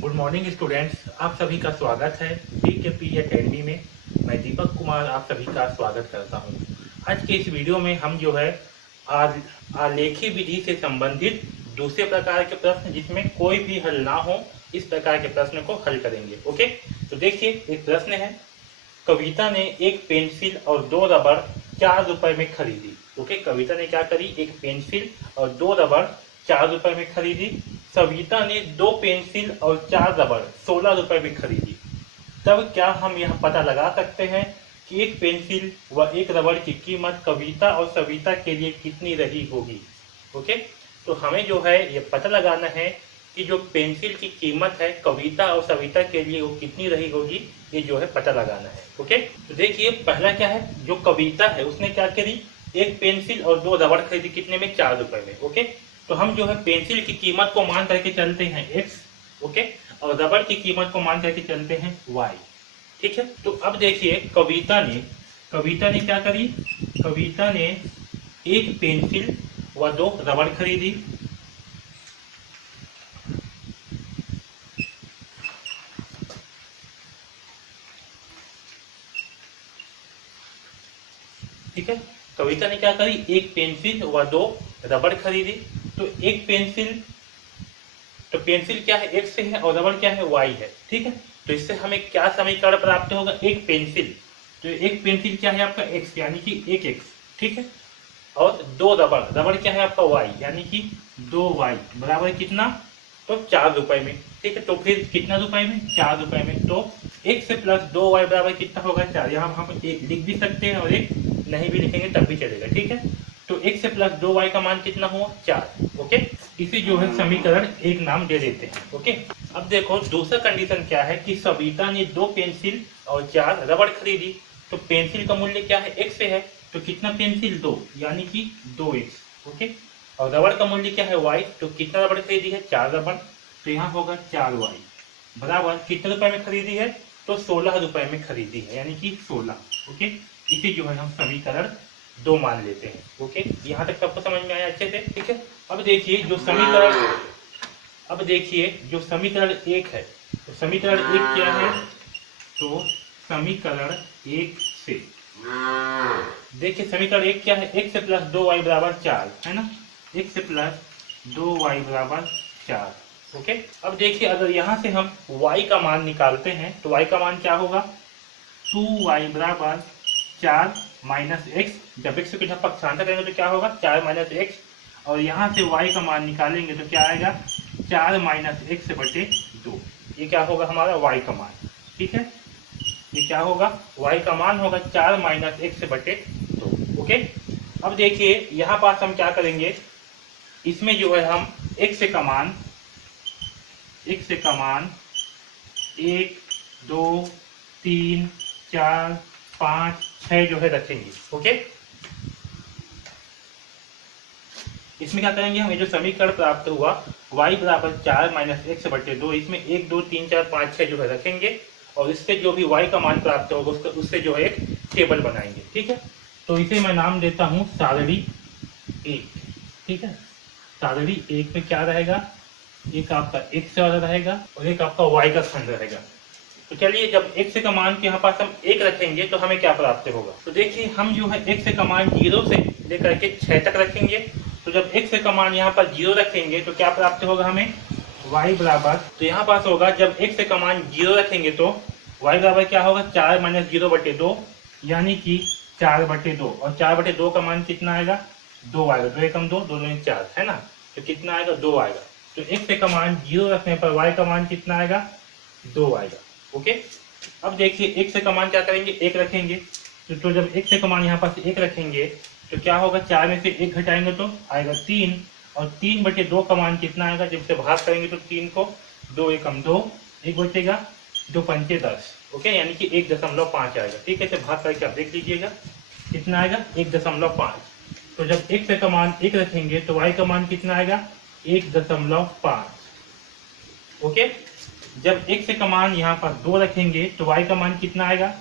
Good morning students, आप सभी का स्वागत है BKP एकेडमी में। मैं दीपक कुमार आप सभी का स्वागत करता हूं। आज के इस वीडियो में हम जो है आलेखी विधि से संबंधित दूसरे प्रकार के प्रश्न जिसमें कोई भी हल ना हो, इस प्रकार के प्रश्न को हल करेंगे। ओके, तो देखिए एक प्रश्न है। कविता ने एक पेंसिल और 2 रबड़ 4 रुपए में खरीदी। ओके, कविता ने क्या करी, एक पेंसिल और 2 रबड़ 4 रुपए में खरीदी। सविता ने 2 पेंसिल और 4 रबड़ 16 रुपए में खरीदी। तब क्या हम यह पता लगा सकते हैं कि एक पेंसिल व एक रबड़ की कीमत कविता और सविता के लिए कितनी रही होगी। ओके, तो हमें जो है ये पता लगाना है कि जो पेंसिल की कीमत है कविता और सविता के लिए वो कितनी रही होगी, ये जो है पता लगाना है। ओके, तो देखिए पहला क्या है, जो कविता है उसने क्या करी, एक पेंसिल और 2 रबड़ खरीदी, कितने में, 4 रुपए में। ओके, तो हम जो है पेंसिल की कीमत को मान करके चलते हैं x, ओके, और रबड़ की कीमत को मान करके चलते हैं y। ठीक है, तो अब देखिए कविता ने क्या करी, कविता ने एक पेंसिल व 2 रबड़ खरीदी। ठीक है, कविता ने क्या करी, एक पेंसिल व 2 रबड़ खरीदी। तो एक पेंसिल, तो पेंसिल क्या है, x से है, और रबड़ क्या है, y है। ठीक है, तो इससे हमें क्या समीकरण प्राप्त होगा, एक पेंसिल, तो एक पेंसिल क्या है आपका x यानी कि 1x। ठीक है, और 2 रबड़, रबड़ क्या है आपका y यानी कि 2y बराबर कितना, तो 4 रुपए में। ठीक है, तो फिर कितना रुपए में, 4 रुपए में। तो x प्लस 2y बराबर कितना होगा, 4। यहाँ हम एक लिख भी सकते हैं और एक नहीं भी लिखेंगे तब भी चलेगा। ठीक है, तो x प्लस 2y का मान कितना हुआ, 4। ओके, इसे जो है समीकरण 1 नाम दे देते हैं। ओके, अब देखो दूसरा कंडीशन क्या है कि सविता ने 2 पेंसिल और 4 रबड़ खरीदी। तो पेंसिल का मूल्य क्या है, x से है, तो कितना पेंसिल, 2 यानी कि 2x। ओके, और रबड़ का मूल्य क्या है, y, तो कितना रबड़ खरीदी है, 4 रबड़, तो यहाँ होगा 4y बराबर कितने रुपए में खरीदी है, तो 16 रुपए में खरीदी है यानी कि 16। ओके, इसे जो है हम समीकरण 2 मान लेते हैं। ओके, यहाँ तक सबको समझ में आया अच्छे से। ठीक है, अब देखिए जो समीकरण 1 है, तो समीकरण 1 क्या है, तो समीकरण 1 से देखिए समीकरण 1 क्या है, x प्लस 2y बराबर 4 है ना, x प्लस 2y बराबर 4। ओके, अब देखिए अगर यहाँ से हम y का मान निकालते हैं तो y का मान क्या होगा, 2y बराबर 4 माइनस x। जब x को पक्षांतर करेंगे तो क्या होगा, 4 माइनस x, और यहाँ से y का मान निकालेंगे तो क्या आएगा, 4 माइनस x बटे 2। ये क्या होगा हमारा y का मान। ठीक है, ये क्या होगा, y का मान होगा 4 माइनस x बटे 2। ओके, अब देखिए यहाँ पास हम क्या करेंगे, इसमें जो है हम x का मान 1 2 3 4 5 6 जो है रखेंगे। ओके, इसमें क्या करेंगे हम, ये जो समीकरण प्राप्त हुआ y बराबर 4 माइनस x बटे 2, इसमें 1 2 3 4 5 6 जो है रखेंगे, और इससे जो भी y का मान प्राप्त होगा उससे जो है एक टेबल बनाएंगे। ठीक है, तो इसे मैं नाम देता हूं सारणी 1। ठीक है, सारणी 1 में क्या रहेगा, एक आपका x वाला रहेगा और एक आपका y का खंड रहेगा। तो चलिए जब x का मान के यहाँ पास हम 1 रखेंगे तो हमें क्या प्राप्त होगा, तो देखिए हम जो है x का मान 0 से लेकर के 6 तक रखेंगे। तो जब x का मान यहाँ पर 0 रखेंगे तो क्या प्राप्त होगा हमें, y बराबर, तो यहाँ पास होगा जब x का मान 0 रखेंगे तो y बराबर क्या होगा, 4 माइनस 0 बटे 2 यानी कि 4 बटे 2, और 4 बटे 2 का मान कितना आएगा, 2 आएगा, 2 एकम 2 2 दूनी 4 है ना, तो कितना आएगा, 2 आएगा। तो x का मान 0 रखने पर y का मान कितना आएगा, 2 आएगा। ओके, अब देखिए x का मान क्या करेंगे, 1 रखेंगे। तो जब x का मान यहाँ पास 1 रखेंगे तो क्या होगा, 4 में से 1 घटाएंगे तो आएगा 3, और 3 बटे 2 का मान कितना आएगा, जब से भाग करेंगे तो 3 को 2 एकम 2, 1 बचेगा, 2 पंचे 10। ओके, यानी कि 1.5 आएगा। ठीक है, इसे भाग करके आप देख लीजिएगा कितना आएगा, 1.5। तो जब x का मान 1 रखेंगे तो y का मान कितना आएगा, 1.5। ओके, जब x का मान यहाँ पर 2 रखेंगे तो y का मान कितना आएगा,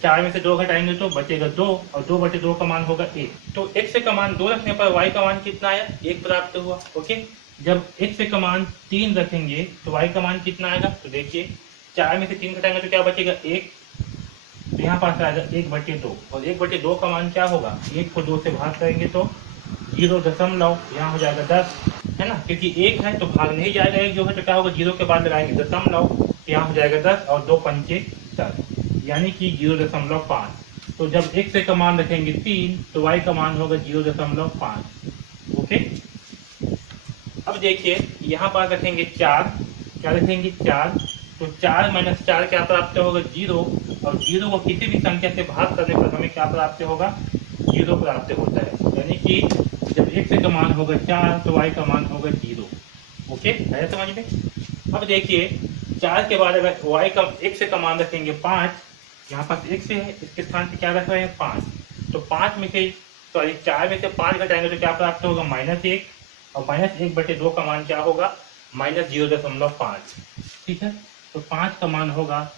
4 में से 2 घटाएंगे तो बचेगा 2, और 2 बटे 2 का मान होगा 1। तो x का मान 2 रखने पर y का मान कितना आया, 1 प्राप्त हुआ। ओके, जब x का मान 3 रखेंगे तो y का मान कितना आएगा? तो देखिए 4 में से 3 घटाएंगे तो क्या बचेगा? 1। तो यहाँ पास आएगा 1/2 और 1/2 का मान क्या होगा? 1 को 2 से भाग करेंगे तो 0 यहाँ हो जाएगा 10, है ना, क्योंकि 1 है तो भाग नहीं जाएगा, 1 जो है तो क्या होगा? 0 के बाद लगाएंगे दशमलव, यहाँ हो जाएगा 10 और 2 पंचे 10 यानी कि 0.5। तो जब x का मान रखेंगे 3 तो y का मान होगा 0.5। ओके, अब देखिए यहाँ पर रखेंगे 4, क्या रखेंगे? 4। तो 4 - 4 क्या प्राप्त होगा? 0, और 0 को किसी भी संख्या से भाग करने पर हमें क्या प्राप्त होगा? 0 प्राप्त होता है, यानी कि जब x का मान होगा 4 तो y का मान होगा 0। ओके, है समझ में? अब देखिए 4 के बाद अगर x का मान रखेंगे 5, यहाँ पास x है, इसके स्थान पे क्या रख रहे हैं? 5। तो 4 में से 5 घटाएंगे तो क्या प्राप्त होगा? -1, और -1/2 का मान क्या होगा? -0.5। ठीक है, तो 5 का मान होगा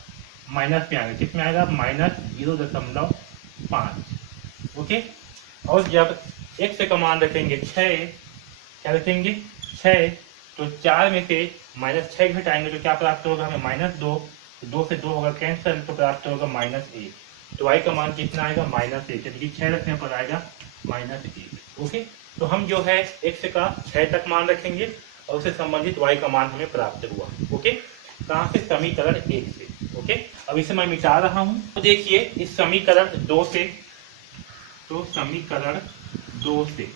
माइनस में आएगा, कितने आएगा? -0.5। ओके, और जब x का मान रखेंगे 6, क्या रखेंगे? 6। तो 4 में से -6 घटाएंगे तो क्या प्राप्त होगा हमें? -2। 2 से 2 होगा कैंसिल तो प्राप्त होगा -1। तो y का मान कितना आएगा? -1, यानी कि 6 रखने पर आएगा -1। ओके, तो हम जो है x का 6 तक मान रखेंगे और उससे संबंधित y का मान हमें प्राप्त हुआ। ओके, कहाँ से? समीकरण 1 से। ओके, अब इसे मैं मिटा रहा हूँ। तो देखिए इस समीकरण 2 से, तो समीकरण 2 से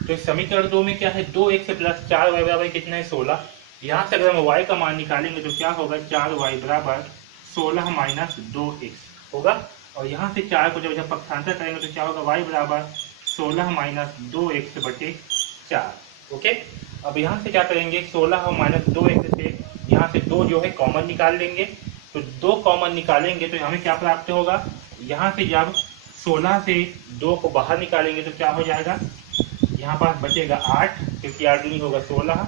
तो इस समीकरण 2 में क्या है? 2x + 4y बराबर कितना है? 16। यहाँ से अगर हम y का मान निकालेंगे तो क्या होगा? 4y बराबर 16 - 2x होगा, और यहाँ से 4 को जब पक्षांतर करेंगे तो क्या होगा? y बराबर 16 - 2x/4। ओके, अब यहाँ से क्या करेंगे? 16 - 2x से यहाँ से 2 जो है कॉमन निकाल लेंगे, तो 2 कॉमन निकालेंगे तो हमें क्या प्राप्त होगा? यहाँ से जब 16 से 2 को बाहर निकालेंगे तो क्या हो जाएगा? यहाँ पास बचेगा 8, क्योंकि 8 नहीं होगा 16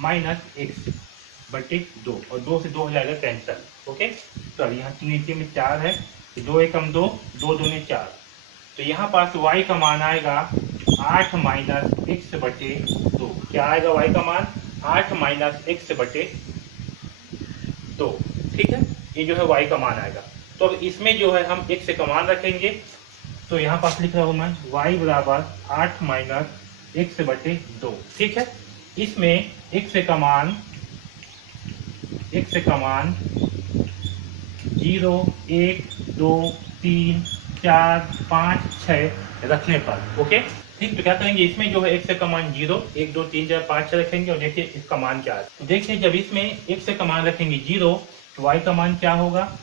-x/2, और 2 से 2 हो जाएगा कैंसल। ओके, तो अब यहाँ नीचे में 4 है, 2 एकम 2, 2 दूनी 4। तो यहाँ पास y का मान आएगा 8 - x/2। क्या आएगा y का मान? 8 - x/2। ठीक है, ये जो है y का मान आएगा। तो अब इसमें जो है हम x का मान रखेंगे, तो यहाँ पास लिख रहा हूँ मैं y बराबर 8 - x/2। ठीक है, इसमें x का मान 0, 1, 2, 3, 4, 5, 6 रखने पर। ओके, ठीक, तो क्या करेंगे? इसमें जो है x का मान 0, 1, 2, 3, 4, 5, 6 रखेंगे, और देखिए इसका मान क्या है। तो देखिए जब इसमें x का मान रखेंगे 0 तो y का मान क्या होगा?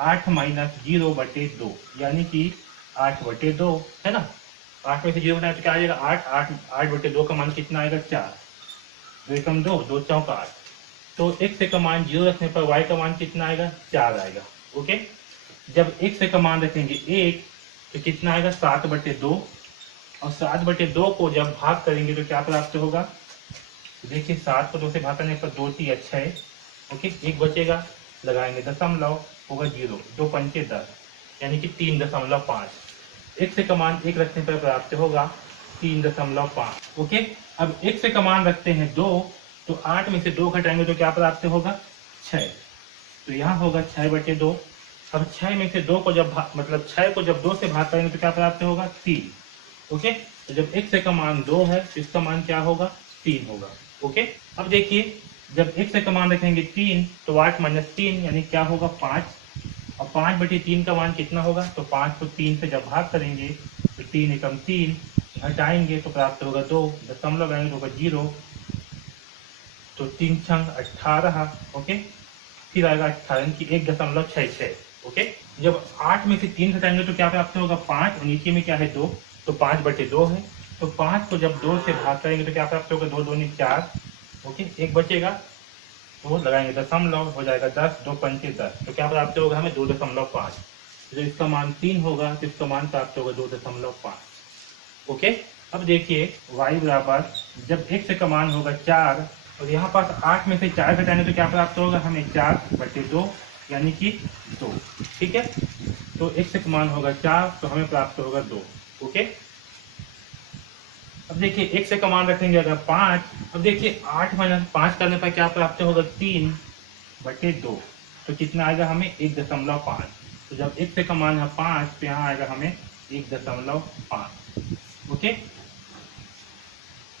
8 - 0/2, यानी कि 8/2, है ना। 8 में से 0 घटाए तो क्या आ जाएगा? 8/2 का मान कितना आएगा? 4। 2 एकम 2, 2 चौका 8। तो x का मान 0 रखने पर y का मान कितना आएगा? 4 आएगा। ओके, जब x का मान रखेंगे 1 तो कितना आएगा? 7/2, और 7/2 को जब भाग करेंगे तो क्या प्राप्त होगा? देखिए 7 को 2 से भाग करने पर 2 × 6। ओके, 1 बचेगा, लगाएंगे दशमलव, होगा 0, 2 पंचे 10, यानी कि 3.5। x का मान 1 रखने पर प्राप्त होगा 3.5। ओके, अब x का मान रखते हैं 2, तो 8 में से 2 घटाएंगे तो क्या प्राप्त होगा? 6। तो यहाँ होगा 6/2। अब 6 में से 2 को जब 6 को जब 2 से भाग करेंगे तो क्या प्राप्त होगा? 3। ओके, तो जब x का मान 2 है तो इसका मान क्या होगा? 3 होगा। ओके, अब देखिए जब x का मान रखेंगे 3 तो 8 - 3 यानी क्या होगा? 5, और 5/3 का मान कितना होगा? तो 5 को 3 से जब भाग करेंगे तो 3 एकम 3, हटाएंगे तो प्राप्त होगा 2, दशमलव लगाएंगे तो होगा 0, तो 3 छंग 18। ओके, फिर आएगा 18 की 1.66। ओके, जब 8 में से 3 घटाएंगे तो क्या प्राप्त होगा? 5, और नीचे में क्या है? 2, तो 5/2 है। तो 5 को जब 2 से भाग करेंगे तो क्या प्राप्त होगा? 2 दूनी 4। ओके, 1 बचेगा, तो लगाएंगे दशमलव, हो जाएगा 10, 2 पंचे 10, तो क्या प्राप्त होगा हमें? 2.5। तो इसका मान 3 होगा तो इसका मान प्राप्त होगा 2.5। ओके, अब देखिए y बराबर जब x का मान होगा 4, और यहाँ पास 8 में से 4 घटाएंगे तो क्या प्राप्त होगा हमें? 4/2, यानी कि 2। ठीक है, तो x का मान होगा 4, तो हमें प्राप्त होगा 2। ओके, अब देखिए x का मान रखेंगे अगर 5, अब देखिए 8 माइनस 5 करने पर क्या प्राप्त होगा 3/2, तो कितना आएगा हमें 1.5। तो जब x का मान है 5 तो यहाँ आएगा हमें 1.5। ओके,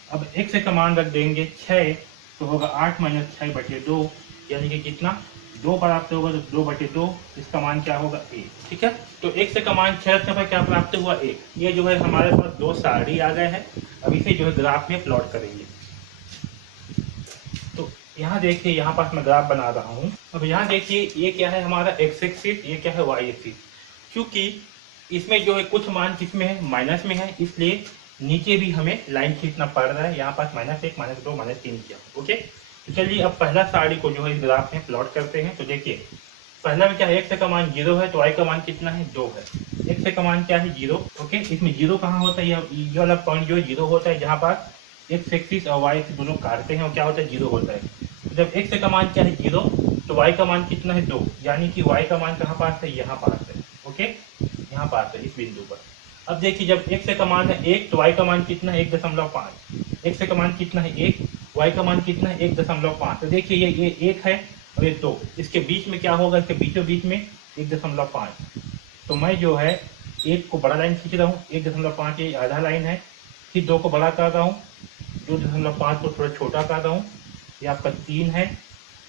अब x का मान रख देंगे 6, तो होगा 8 माइनस 6/2, यानी कि कितना 2 प्राप्त होगा, तो 2/2 इसका मान क्या होगा 1। ठीक है, तो x का मान 6 रखने पर क्या प्राप्त हुआ 1। ये जो है हमारे पास दो सारणी आ गए हैं। अब इसे जो है ग्राफ में प्लॉट करेंगे। तो यहाँ देखिए, यहाँ पास मैं ग्राफ बना रहा हूँ। अब यहाँ देखिए ये क्या है हमारा x एक्सिस, ये क्या है y एक्सिस। क्योंकि इसमें जो है कुछ मान किसमें है, माइनस में है, इसलिए नीचे भी हमें लाइन खींचना पड़ रहा है। यहाँ पास -1, -2, -3 किया। ओके, तो चलिए अब पहला सारणी को जो है इस ग्राफ में प्लॉट करते हैं। तो देखिए पहला में क्या है, x का मान 0 है, तो y का मान कितना है 2 है। x का मान क्या है 0। ओके, इसमें 0 कहाँ होता है, ये वाला पॉइंट जो है 0 होता है, जहाँ पास x एक्सिस और y एक्सिस दोनों काटते हैं, और क्या होता है 0 होता है। तो जब x का मान क्या है 0, तो y का मान कितना है 2, यानी कि y का मान कहाँ पास है, यहाँ पास है। ओके, यहाँ पास है इस बिंदु पर। अब देखिए जब x का मान है 1, तो y का मान कितना है 1.5। x का मान कितना है 1, y का मान कितना है 1.5। तो देखिए ये 1 है और ये 2, इसके बीच में क्या होगा, इसके बीचों बीच में 1.5। तो मैं जो है 1 को बड़ा लाइन खींच रहा हूँ, 1.5 ये आधा लाइन है, फिर 2 को बड़ा कर रहा हूँ, 2.5 को थोड़ा छोटा कर रहा हूँ, ये आपका 3 है,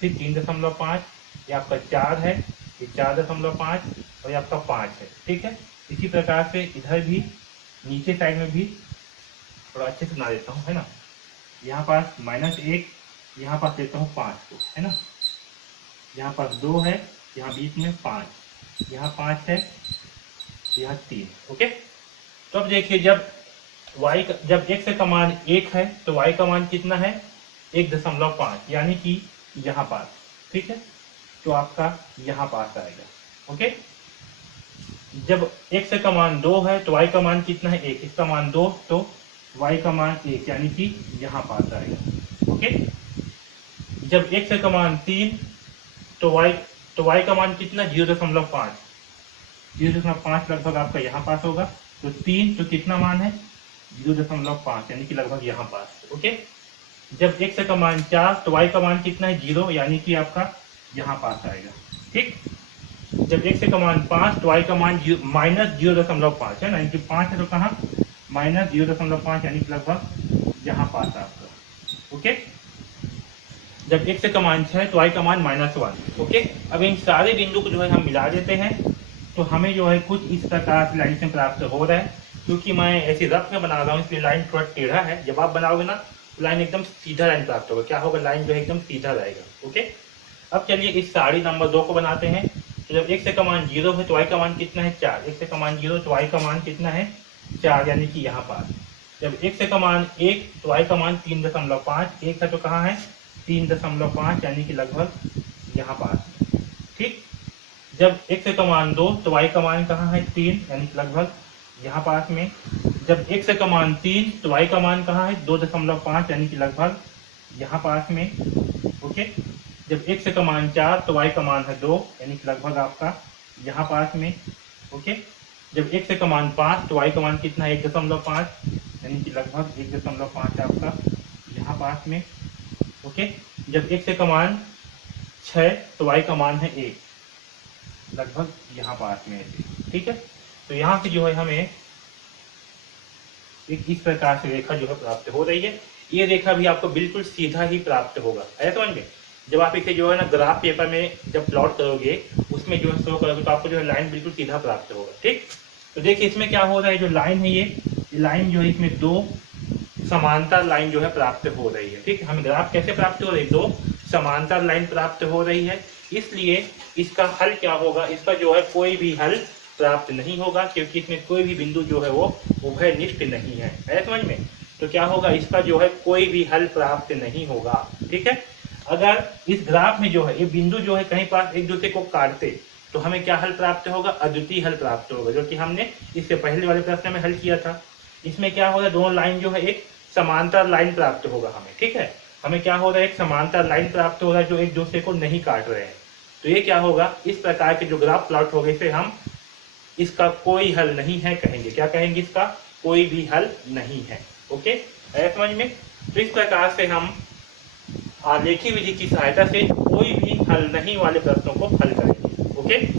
फिर 3.5, ये आपका 4 है, ये 4.5 और ये आपका 5 है। ठीक है, इसी प्रकार से इधर भी नीचे साइड में भी थोड़ा अच्छे से बना देता हूँ, है ना। यहाँ पास -1, यहाँ पास देता हूँ 5 को, है ना। यहाँ पास 2 है, यहाँ बीच में 5, यहाँ 5 है, यहाँ 3। ओके, तो अब देखिए जब x का मान 1 है, तो y का मान कितना है 1.5, यानी कि यहाँ पास। ठीक है, तो आपका यहाँ पास आएगा। ओके, जब x का मान 2 है, तो y का मान कितना है 1, इसका मान 2, तो y का मान 1, यानी कि यहाँ पास आएगा। ओके, जब x का मान 3, तो y का मान कितना 0.5, 0.5 लगभग आपका यहाँ पास होगा। तो 3 तो कितना मान है 0.5, यानी कि लगभग यहाँ पास। ओके, जब x का मान 4, तो y का मान कितना है 0, यानी कि आपका यहाँ पास आएगा। ठीक, जब x का मान 5, तो y का मान -0.5 है ना, यानी कि 5 है तो कहाँ -0.5, यानी कि लगभग यहाँ पास आपका। ओके, जब x का मान 6, तो y का मान -1। ओके, अब इन सारे बिंदु को जो है हम मिला देते हैं, तो हमें जो है कुछ इस प्रकार से लाइन से प्राप्त हो रहा है। क्योंकि मैं ऐसे रफ में बना रहा हूँ, इसलिए लाइन थोड़ा टेढ़ा है। जब आप बनाओगे ना, तो लाइन एकदम सीधा लाइन प्राप्त होगा। क्या होगा, लाइन जो है एकदम सीधा रहेगा। ओके, अब चलिए इस सारणी नंबर 2 को बनाते हैं। तो जब x का मान 0 है, तो y का मान कितना है 4। x का मान 0, तो y का मान कितना है 4, यानी कि यहाँ पास। जब x का मान 1, तो y का मान 3.5, 1 है तो कहाँ है 3.5, यानी कि लगभग यहाँ पास। ठीक, जब x का मान 2, तो y का मान कहाँ है 3, यानी कि लगभग यहाँ पास में। जब x का मान 3, तो y का मान कहाँ है 2.5, यानी कि लगभग यहाँ पास में। ओके, जब x का मान 4, तो y का मान है 2, यानी कि लगभग आपका यहाँ पास में। ओके, जब x का मान 5, तो y का मान कितना है 1.5, यानी कि लगभग 1.5 आपका यहाँ पास में। ओके, जब x का मान 6, तो y का मान है 1, लगभग यहाँ पास में। ठीक है, तो यहाँ से जो है हमें एक इस प्रकार से रेखा जो है प्राप्त हो रही है। ये रेखा भी आपको बिल्कुल सीधा ही प्राप्त होगा, है समझ में। जब आप इसे जो है ना ग्राफ पेपर में जब प्लॉट करोगे, उसमें जो है शो करोगे, तो आपको जो है लाइन बिल्कुल सीधा प्राप्त होगा। ठीक, तो देखिए इसमें क्या हो रहा है, जो लाइन है ये लाइन जो है इसमें 2 समांतर लाइन जो है प्राप्त हो रही है। ठीक, हमें ग्राफ कैसे प्राप्त हो रही है, 2 समांतर लाइन प्राप्त हो रही है। इसलिए इसका हल क्या होगा, इसका जो है कोई भी हल प्राप्त नहीं होगा, क्योंकि इसमें कोई भी बिंदु जो है वो उभयनिष्ठ नहीं है समझ में। तो क्या होगा, इसका जो है कोई भी हल प्राप्त नहीं होगा। ठीक है, अगर इस ग्राफ में जो है ये बिंदु जो है कहीं पास एक दूसरे को काटते, तो हमें क्या हल प्राप्त होगा, अद्वितीय हल प्राप्त होगा, जो कि हमने इससे पहले वाले प्रश्न में हल किया था। इसमें क्या होगा, दोनों लाइन जो है एक समांतर लाइन प्राप्त होगा हमें। ठीक है, हमें क्या हो रहा है, एक समांतर लाइन प्राप्त हो रहा है जो एक दूसरे को नहीं काट रहे हैं। तो ये क्या होगा, इस प्रकार के जो ग्राफ प्लॉट होगा इसे हम इसका कोई हल नहीं है कहेंगे। क्या कहेंगे? इसका कोई भी हल नहीं है। ओके, आया समझ में? तो इस प्रकार से हम आलेखी विधि की सहायता से कोई भी हल नहीं वाले प्रश्नों को हल करेंगे। ओके।